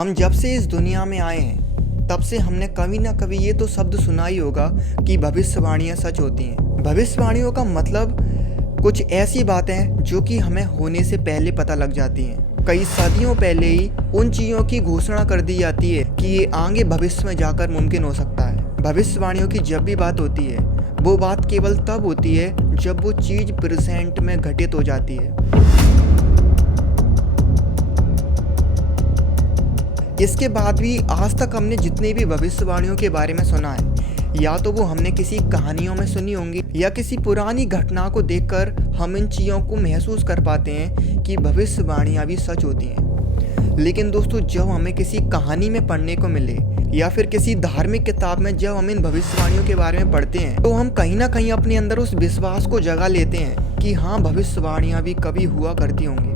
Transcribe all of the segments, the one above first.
हम जब से इस दुनिया में आए हैं तब से हमने कभी ना कभी ये तो शब्द सुना ही होगा कि भविष्यवाणियाँ सच होती हैं। भविष्यवाणियों का मतलब कुछ ऐसी बातें जो कि हमें होने से पहले पता लग जाती हैं। कई सदियों पहले ही उन चीज़ों की घोषणा कर दी जाती है कि ये आगे भविष्य में जाकर मुमकिन हो सकता है। भविष्यवाणियों की जब भी बात होती है वो बात केवल तब होती है जब वो चीज़ प्रेजेंट में घटित हो जाती है। इसके बाद भी आज तक हमने जितनी भी भविष्यवाणियों के बारे में सुना है या तो वो हमने किसी कहानियों में सुनी होंगी या किसी पुरानी घटना को देखकर हम इन चीज़ों को महसूस कर पाते हैं कि भविष्यवाणियाँ भी सच होती हैं। लेकिन दोस्तों, जब हमें किसी कहानी में पढ़ने को मिले या फिर किसी धार्मिक किताब में जब हम इन भविष्यवाणियों के बारे में पढ़ते हैं तो हम कहीं ना कहीं अपने अंदर उस विश्वास को जगा लेते हैं कि हाँ, भविष्यवाणियाँ भी कभी हुआ करती होंगी।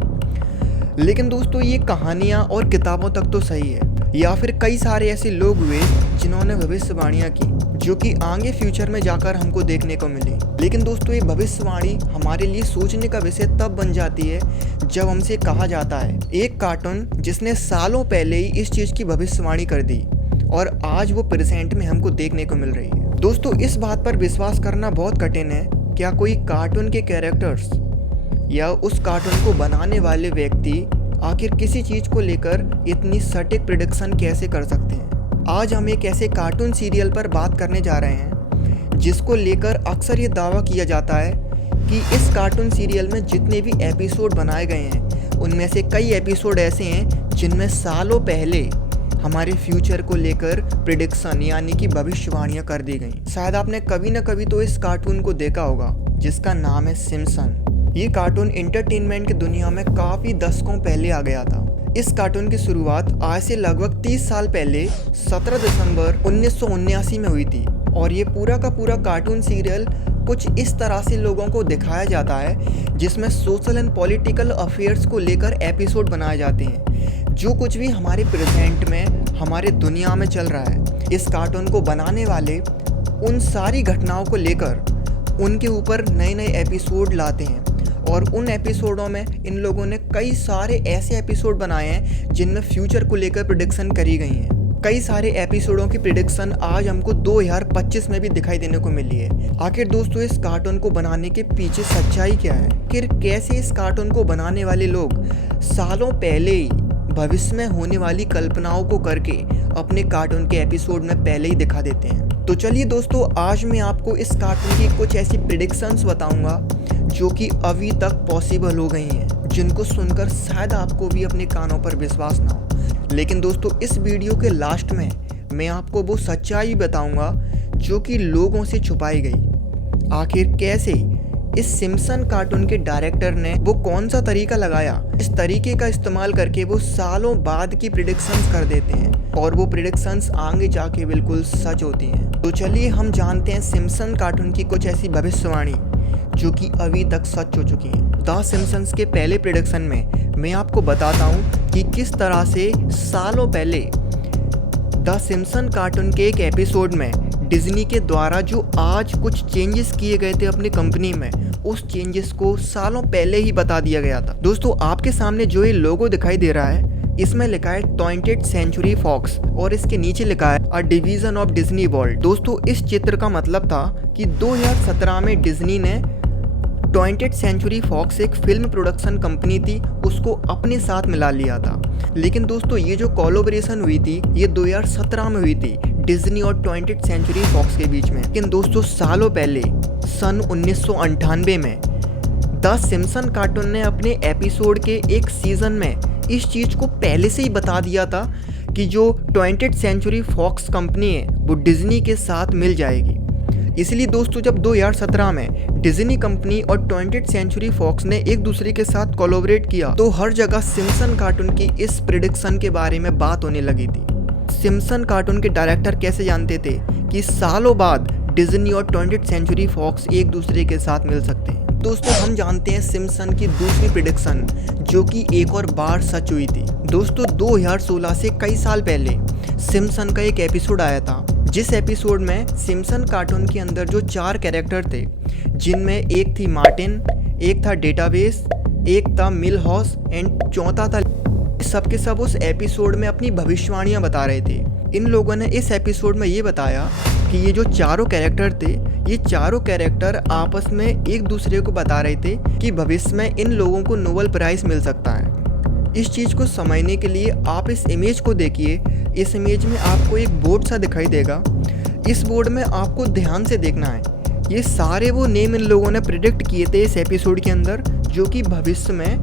लेकिन दोस्तों, ये कहानियाँ और किताबों तक तो सही है, या फिर कई सारे ऐसे लोग हुए जिन्होंने भविष्यवाणियाँ की जो कि आगे फ्यूचर में जाकर हमको देखने को मिली। लेकिन दोस्तों, ये भविष्यवाणी हमारे लिए सोचने का विषय तब बन जाती है जब हमसे कहा जाता है एक कार्टून जिसने सालों पहले ही इस चीज़ की भविष्यवाणी कर दी और आज वो प्रेजेंट में हमको देखने को मिल रही है। दोस्तों, इस बात पर विश्वास करना बहुत कठिन है। क्या कोई कार्टून के कैरेक्टर्स या उस कार्टून को बनाने वाले व्यक्ति आखिर किसी चीज़ को लेकर इतनी सटीक प्रिडिक्शन कैसे कर सकते हैं? आज हम एक ऐसे कार्टून सीरियल पर बात करने जा रहे हैं जिसको लेकर अक्सर ये दावा किया जाता है कि इस कार्टून सीरियल में जितने भी एपिसोड बनाए गए हैं उनमें से कई एपिसोड ऐसे हैं जिनमें सालों पहले हमारे फ्यूचर को लेकर प्रिडिक्शन यानी कि भविष्यवाणियाँ कर दी गई। शायद आपने कभी ना कभी तो इस कार्टून को देखा होगा जिसका नाम है सिम्पसन। ये कार्टून एंटरटेनमेंट की दुनिया में काफ़ी दशकों पहले आ गया था। इस कार्टून की शुरुआत आज से लगभग 30 साल पहले 17 दिसंबर 1979 में हुई थी और ये पूरा का पूरा कार्टून सीरियल कुछ इस तरह से लोगों को दिखाया जाता है जिसमें सोशल एंड पॉलिटिकल अफेयर्स को लेकर एपिसोड बनाए जाते हैं जो कुछ भी हमारे प्रेजेंट में हमारे दुनिया में चल रहा है। इस कार्टून को बनाने वाले उन सारी घटनाओं को लेकर उनके ऊपर नए नए एपिसोड लाते हैं और उन एपिसोडों में इन लोगों ने कई सारे ऐसे एपिसोड बनाए हैं जिनमें फ्यूचर को लेकर प्रिडिक्शन करी गई हैं। कई सारे एपिसोडों की प्रिडिक्शन आज हमको 2025 में भी दिखाई देने को मिली है। आखिर दोस्तों, इस कार्टून को बनाने के पीछे सच्चाई क्या है? आखिर कैसे इस कार्टून को बनाने वाले लोग सालों पहले ही भविष्य में होने वाली कल्पनाओं को करके अपने कार्टून के एपिसोड में पहले ही दिखा देते हैं? तो चलिए दोस्तों, आज मैं आपको इस कार्टून की कुछ ऐसी प्रिडिक्शंस बताऊंगा जो कि अभी तक पॉसिबल हो गई हैं, जिनको सुनकर शायद आपको भी अपने कानों पर विश्वास ना हो। लेकिन दोस्तों, इस वीडियो के लास्ट में मैं आपको वो सच्चाई बताऊंगा जो कि लोगों से छुपाई गई। आखिर कैसे इस सिम्पसन कार्टून के डायरेक्टर ने वो कौन सा तरीका लगाया, इस तरीके का इस्तेमाल करके वो सालों बाद की प्रिडिक्शंस कर देते हैं और वो प्रिडिक्शंस आगे जाके बिल्कुल सच होती हैं। तो चलिए हम जानते हैं सिम्पसन कार्टून की कुछ ऐसी भविष्यवाणी जो कि अभी तक सच हो चुकी हैं। द सिम्पसन्स के पहले प्रिडिक्शन में मैं आपको बताता हूँ कि किस तरह से सालों पहले द सिम्पसन कार्टून के एक एपिसोड में डिज्नी के द्वारा जो आज कुछ चेंजेस किए गए थे अपनी कंपनी में, उस चेंजेस को सालों पहले ही बता दिया गया था। दोस्तों, आपके सामने जो ये लोगो दिखाई दे रहा है इसमें लिखा है 20th सेंचुरी फॉक्स और इसके नीचे लिखा है a division of Disney world. दोस्तों, इस चित्र का मतलब था कि 2017 में डिज्नी ने 20th सेंचुरी फॉक्स एक फिल्म प्रोडक्शन कंपनी थी, उसको अपने साथ मिला लिया था। लेकिन दोस्तों, ये जो कोलैबोरेशन हुई थी ये 2017 में हुई थी डिज्नी और 20th सेंचुरी फॉक्स के बीच में। लेकिन दोस्तों, सालों पहले सन 1998 में द सिम्पसन कार्टून ने अपने एपिसोड के एक सीजन में इस चीज़ को पहले से ही बता दिया था कि जो 20th सेंचुरी फॉक्स कंपनी है वो डिज्नी के साथ मिल जाएगी। इसलिए दोस्तों, जब 2017 में डिज्नी कंपनी और 20th सेंचुरी फॉक्स ने एक दूसरे के साथ कोलैबोरेट किया तो हर जगह सिम्पसन कार्टून की इस प्रिडिक्शन के बारे में बात होने लगी थी। सिम्पसन कार्टून के डायरेक्टर कैसे जानते थे कि सालों बाद डिज्नी और 20th सेंचुरी फॉक्स एक दूसरे के साथ मिल सकते हैं? दोस्तों, हम जानते हैं सिम्पसन की दूसरी प्रिडिक्शन जो कि एक और बार सच हुई थी। दोस्तों, 2016 से कई साल पहले सिम्पसन का एक एपिसोड आया था जिस एपिसोड में सिम्पसन कार्टून के अंदर जो 4 कैरेक्टर थे जिनमें एक थी मार्टिन, एक था डेटाबेस, एक था मिलहॉस एंड चौथा था सब के सब उस एपिसोड में अपनी भविष्यवाणियां बता रहे थे। इन लोगों ने इस एपिसोड में ये बताया कि ये जो चारों कैरेक्टर थे, ये चारों कैरेक्टर आपस में एक दूसरे को बता रहे थे कि भविष्य में इन लोगों को नोबेल प्राइज मिल सकता है। इस चीज़ को समझने के लिए आप इस इमेज को देखिए। इस इमेज में आपको एक बोर्ड सा दिखाई देगा। इस बोर्ड में आपको ध्यान से देखना है। ये सारे वो नेम इन लोगों ने प्रिडिक्ट किए थे इस एपिसोड के अंदर, जो कि भविष्य में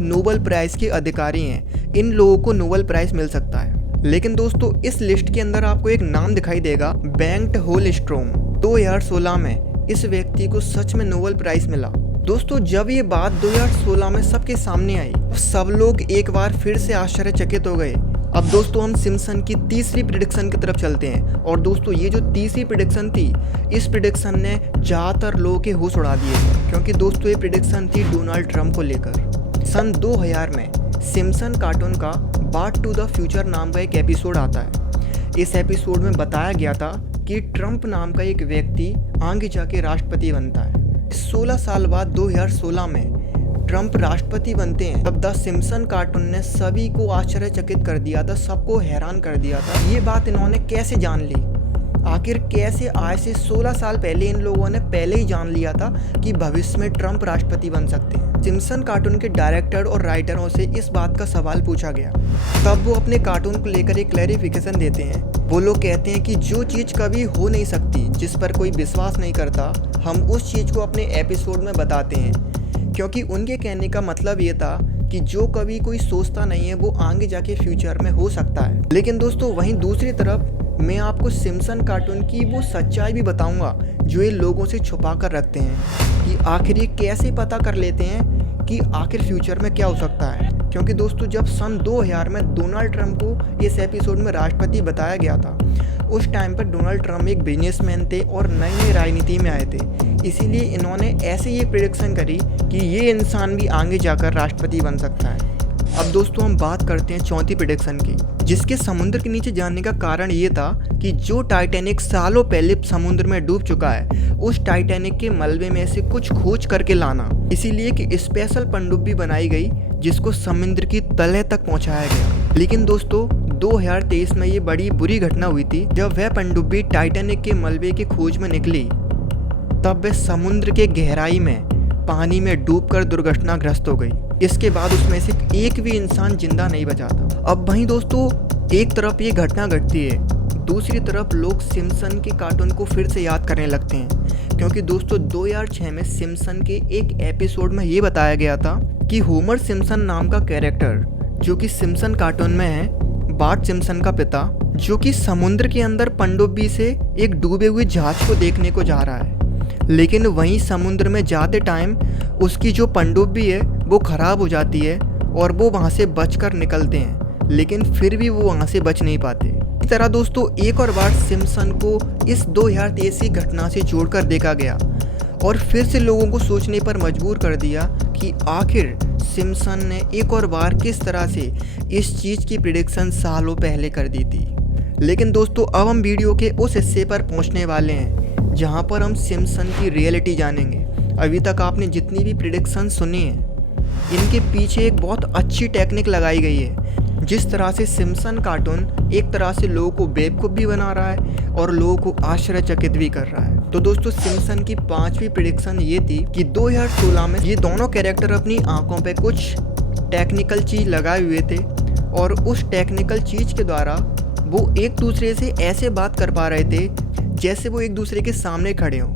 नोबेल प्राइज़ के अधिकारी हैं। इन लोगों को नोबेल प्राइज़ मिल सकता है। लेकिन दोस्तों, इस लिस्ट के अंदर आपको एक नाम दिखाई देगा, बेंट होलस्ट्रोम। 2016 में इस व्यक्ति को सच में नोबेल प्राइज़ मिला। दोस्तों, जब ये बात 2016 में सबके सामने आई, सब लोग एक बार फिर से आश्चर्यचकित हो गए। अब दोस्तों, हम सिम्पसन की तीसरी प्रिडिक्शन की तरफ चलते हैं। और दोस्तों, ये जो तीसरी प्रिडिक्शन थी, इस प्रिडिक्शन ने ज़्यादातर लोगों के होश उड़ा दिए, क्योंकि दोस्तों ये प्रिडिक्शन थी डोनाल्ड ट्रंप को लेकर। सन 2000 में सिम्पसन कार्टून का बैक टू द फ्यूचर नाम का एक एपिसोड आता है। इस एपिसोड में बताया गया था कि ट्रंप नाम का एक व्यक्ति आगे जाके राष्ट्रपति बनता है। 16 साल बाद 2016 में ट्रंप राष्ट्रपति बनते हैं। तब द सिम्पसन कार्टून ने सभी को आश्चर्यचकित कर दिया था, सबको हैरान कर दिया था। ये बात इन्होंने कैसे जान ली? आखिर कैसे आज से 16 साल पहले इन लोगों ने पहले ही जान लिया था कि भविष्य में ट्रंप राष्ट्रपति बन सकते हैं? सिम्पसन कार्टून के डायरेक्टर और राइटरों से इस बात का सवाल पूछा गया। तब वो अपने कार्टून को लेकर एक क्लैरिफिकेशन देते हैं। वो लोग कहते हैं कि जो चीज़ कभी हो नहीं सकती, जिस पर कोई विश्वास नहीं करता, हम उस चीज़ को अपने एपिसोड में बताते हैं। क्योंकि उनके कहने का मतलब ये था कि जो कभी कोई सोचता नहीं है, वो आगे जाके फ्यूचर में हो सकता है। लेकिन दोस्तों, वहीं दूसरी तरफ मैं आपको सिम्पसन कार्टून की वो सच्चाई भी बताऊंगा जो ये लोगों से छुपा कर रखते हैं, कि आखिर ये कैसे पता कर लेते हैं कि आखिर फ्यूचर में क्या हो सकता है। क्योंकि दोस्तों, जब सन 2000 में डोनाल्ड ट्रंप को इस एपिसोड में राष्ट्रपति बताया गया था, उस टाइम पर डोनाल्ड ट्रंप एक बिजनेसमैन थे और नई नई राजनीति में आए थे। इसीलिए इन्होंने ऐसे ये प्रेडिक्शन करी कि ये इंसान भी आगे जाकर राष्ट्रपति बन सकता है। अब दोस्तों, हम बात करते हैं चौथी प्रेडिक्शन की, जिसके समुद्र के नीचे जाने का कारण ये था कि जो टाइटैनिक सालों पहले समुद्र में डूब चुका है, उस टाइटैनिक के मलबे में से कुछ खोज करके लाना। इसीलिए कि स्पेशल पनडुब्बी बनाई गई जिसको समुद्र की तलह तक पहुंचाया गया। लेकिन दोस्तों, 2023 में ये बड़ी बुरी घटना हुई थी। जब वह पनडुब्बी टाइटैनिक के मलबे की खोज में निकली, तब वह समुद्र के गहराई में पानी में डूबकर दुर्घटनाग्रस्त हो गई। इसके बाद उसमें से एक भी इंसान जिंदा नहीं बचा था। अब वहीं दोस्तों, एक तरफ ये घटना घटती है, दूसरी तरफ लोग सिम्पसन के कार्टून को फिर से याद करने लगते हैं। क्योंकि दोस्तों, 2006 में सिम्पसन के एक एपिसोड में ये बताया गया था कि होमर सिम्पसन नाम का कैरेक्टर, जो कि सिम्पसन कार्टून में है, बार्ट सिम्पसन का पिता, जो कि समुद्र के अंदर पनडुब्बी से एक डूबे हुए जहाज को देखने को जा रहा है। लेकिन वहीं समुद्र में जाते टाइम उसकी जो पनडुब्बी है वो ख़राब हो जाती है और वो वहाँ से बचकर निकलते हैं, लेकिन फिर भी वो वहाँ से बच नहीं पाते। इस तरह दोस्तों, एक और बार सिम्पसन को इस 2023 की घटना से जोड़कर देखा गया और फिर से लोगों को सोचने पर मजबूर कर दिया कि आखिर सिम्पसन ने एक और बार किस तरह से इस चीज़ की प्रिडिक्शन सालों पहले कर दी थी। लेकिन दोस्तों, अब हम वीडियो के उस हिस्से पर पहुंचने वाले हैं जहां पर हम सिम्पसन की रियलिटी जानेंगे। अभी तक आपने जितनी भी प्रिडिक्शन सुनी हैं, इनके पीछे एक बहुत अच्छी टेक्निक लगाई गई है। जिस तरह से सिम्पसन कार्टून एक तरह से लोगों को बेवकूफ़ भी बना रहा है और लोगों को आश्चर्यचकित भी कर रहा है। तो दोस्तों, सिम्पसन की पांचवी प्रिडिक्शन ये थी कि 2016 में ये दोनों कैरेक्टर अपनी आंखों पे कुछ टेक्निकल चीज़ लगाए हुए थे और उस टेक्निकल चीज़ के द्वारा वो एक दूसरे से ऐसे बात कर पा रहे थे जैसे वो एक दूसरे के सामने खड़े हों।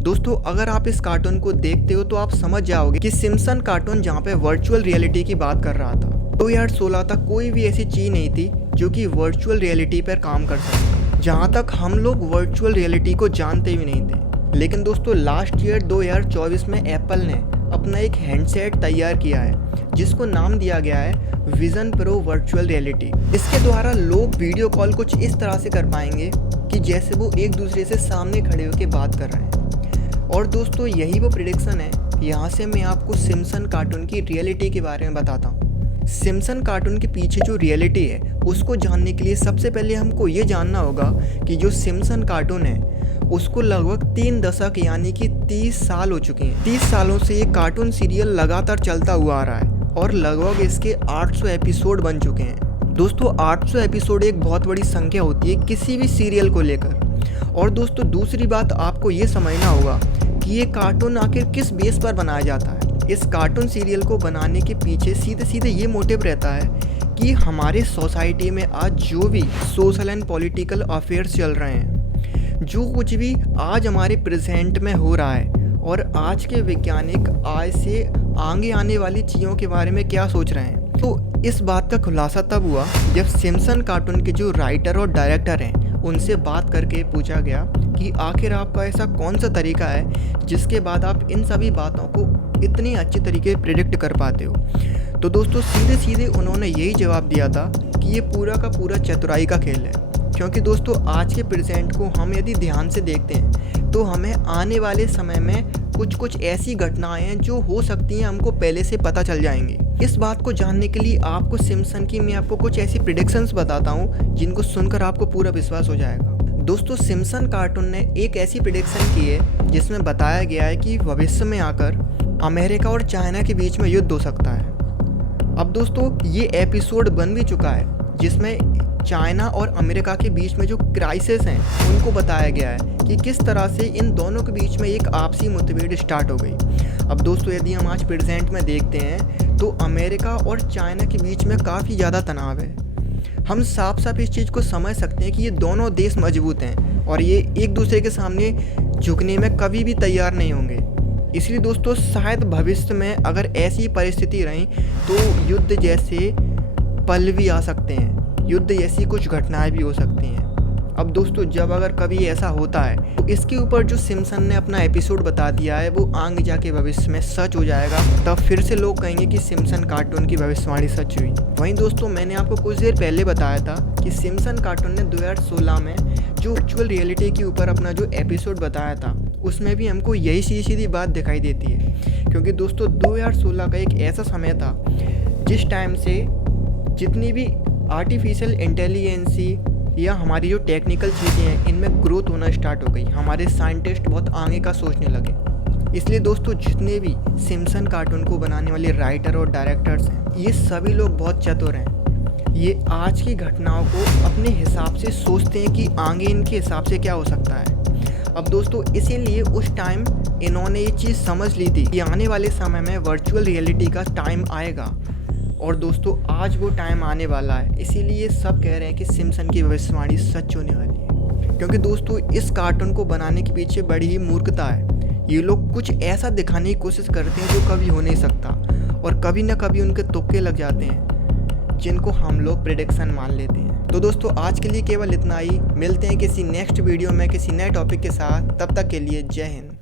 दोस्तों, अगर आप इस कार्टून को देखते हो तो आप समझ जाओगे कि सिम्पसन कार्टून जहाँ पे वर्चुअल रियलिटी की बात कर रहा था, 2016 तक कोई भी ऐसी चीज़ नहीं थी जो कि वर्चुअल रियलिटी पर काम कर सके। जहाँ तक हम लोग वर्चुअल रियलिटी को जानते भी नहीं थे। लेकिन दोस्तों, लास्ट ईयर 2024 में एप्पल ने अपना एक हैंडसेट तैयार किया है जिसको नाम दिया गया है विजन प्रो वर्चुअल रियलिटी। इसके द्वारा लोग वीडियो कॉल कुछ इस तरह से कर पाएंगे कि जैसे वो एक दूसरे से सामने खड़े होकर बात कर रहे हैं। और दोस्तों, यही वो प्रिडिक्शन है। यहाँ से मैं आपको सिम्पसन कार्टून की रियलिटी के बारे में बताता हूँ। सिम्पसन कार्टून के पीछे जो रियलिटी है उसको जानने के लिए सबसे पहले हमको ये जानना होगा कि जो सिम्पसन कार्टून है उसको लगभग 3 दशक यानी कि 30 साल हो चुके हैं। 30 सालों से ये कार्टून सीरियल लगातार चलता हुआ आ रहा है और लगभग इसके 800 एपिसोड बन चुके हैं। दोस्तों 800 एपिसोड एक बहुत बड़ी संख्या होती है किसी भी सीरियल को लेकर। और दोस्तों दूसरी बात आपको ये समझना होगा कि ये कार्टून आखिर किस बेस पर बनाया जाता है। इस कार्टून सीरियल को बनाने के पीछे सीधे सीधे ये मोटिव रहता है कि हमारे सोसाइटी में आज जो भी सोशल एंड पॉलिटिकल अफेयर्स चल रहे हैं, जो कुछ भी आज हमारे प्रेजेंट में हो रहा है और आज के वैज्ञानिक आज से आगे आने वाली चीज़ों के बारे में क्या सोच रहे हैं, तो इस बात का खुलासा तब हुआ जब सिम्पसन कार्टून के जो राइटर और डायरेक्टर हैं उनसे बात करके पूछा गया कि आखिर आपका ऐसा कौन सा तरीका है जिसके बाद आप इन सभी बातों को इतनी अच्छी तरीके से प्रेडिक्ट कर पाते हो। तो दोस्तों सीधे सीधे उन्होंने यही जवाब दिया था कि ये पूरा का पूरा चतुराई का खेल है। क्योंकि दोस्तों आज के प्रेजेंट को हम यदि ध्यान से देखते हैं तो हमें आने वाले समय में कुछ ऐसी घटनाएं हैं जो हो सकती हैं हमको पहले से पता चल जाएंगी। इस बात को जानने के लिए आपको सिम्पसन की मैं आपको कुछ ऐसी प्रेडिक्शंस बताता हूं जिनको सुनकर आपको पूरा विश्वास हो जाएगा। दोस्तों सिम्पसन कार्टून ने एक ऐसी प्रेडिक्शन की है जिसमें बताया गया है कि भविष्य में आकर अमेरिका और चाइना के बीच में युद्ध हो सकता है। अब दोस्तों ये एपिसोड बन भी चुका है जिसमें चाइना और अमेरिका के बीच में जो क्राइसिस हैं उनको बताया गया है कि किस तरह से इन दोनों के बीच में एक आपसी मुठभेड़ स्टार्ट हो गई। अब दोस्तों यदि हम आज प्रेजेंट में देखते हैं तो अमेरिका और चाइना के बीच में काफ़ी ज़्यादा तनाव है। हम साफ साफ इस चीज़ को समझ सकते हैं कि ये दोनों देश मजबूत हैं और ये एक दूसरे के सामने झुकने में कभी भी तैयार नहीं होंगे। इसलिए दोस्तों शायद भविष्य में अगर ऐसी परिस्थिति रही तो युद्ध जैसे पल भी आ सकते हैं, युद्ध जैसी कुछ घटनाएं भी हो सकती हैं। अब दोस्तों जब अगर कभी ऐसा होता है तो इसके ऊपर जो सिम्पसन ने अपना एपिसोड बता दिया है वो आगे जाके भविष्य में सच हो जाएगा। तब फिर से लोग कहेंगे कि सिम्पसन कार्टून की भविष्यवाणी सच हुई। वहीं दोस्तों मैंने आपको कुछ देर पहले बताया था कि सिम्पसन कार्टून ने 2016 में जो वर्चुअल रियलिटी के ऊपर अपना जो एपिसोड बताया था उसमें भी हमको यही सीधी बात दिखाई देती है। क्योंकि दोस्तों 2016 का एक ऐसा समय था जिस टाइम से जितनी भी आर्टिफिशियल इंटेलिजेंसी या हमारी जो टेक्निकल चीज़ें हैं इनमें ग्रोथ होना स्टार्ट हो गई। हमारे साइंटिस्ट बहुत आगे का सोचने लगे। इसलिए दोस्तों जितने भी सिम्पसन कार्टून को बनाने वाले राइटर और डायरेक्टर्स हैं ये सभी लोग बहुत चतुर हैं। ये आज की घटनाओं को अपने हिसाब से सोचते हैं कि आगे इनके हिसाब से क्या हो सकता है। अब दोस्तों इसीलिए उस टाइम इन्होंने ये चीज़ समझ ली थी कि आने वाले समय में वर्चुअल रियलिटी का टाइम आएगा और दोस्तों आज वो टाइम आने वाला है। इसीलिए सब कह रहे हैं कि सिम्पसन की भविष्यवाणी सच होने वाली है। क्योंकि दोस्तों इस कार्टून को बनाने के पीछे बड़ी ही मूर्खता है। ये लोग कुछ ऐसा दिखाने की कोशिश करते हैं जो कभी हो नहीं सकता और कभी ना कभी उनके तुक्के लग जाते हैं जिनको हम लोग प्रेडिक्शन मान लेते हैं। तो दोस्तों आज के लिए केवल इतना ही। मिलते हैं किसी नेक्स्ट वीडियो में किसी नए टॉपिक के साथ। तब तक के लिए जय हिंद।